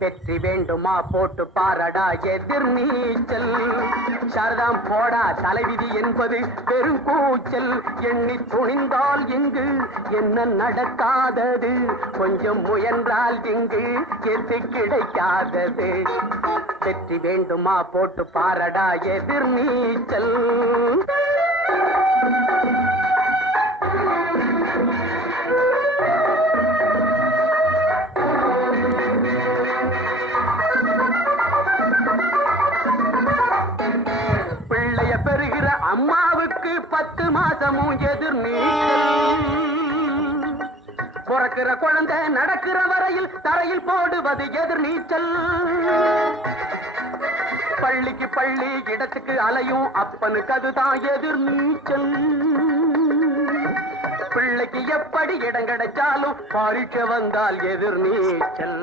வெற்றி வேண்டுமா போட்டு பாரடா எதிர் நீச்சல். சாரதாம் போடா தலைவிதி என்பது பெரும் கூச்சல். எண்ணி துணிந்தால் இங்கு என்ன நடக்காதது, கொஞ்சம் முயன்றால் இங்கு எது கிடைக்காதது. வெற்றி வேண்டுமா போட்டு பாரடா எதிர் நீச்சல். பிள்ளைய பெறுகிற அம்மாவுக்கு 10 மாசமும் எதிர் நீச்சல். பிறக்கிற குழந்தை நடக்கிற வரையில் தரையில் போடுவது எதிர் நீச்சல். பள்ளிக்கு பள்ளி இடத்துக்கு அலையும் அப்பனுக்கு அதுதான் எதிர் நீச்சல். பிள்ளைக்கு எப்படி இடம் கிடைச்சாலும் பரீட்சை வந்தால் எதிர் நீச்சல்.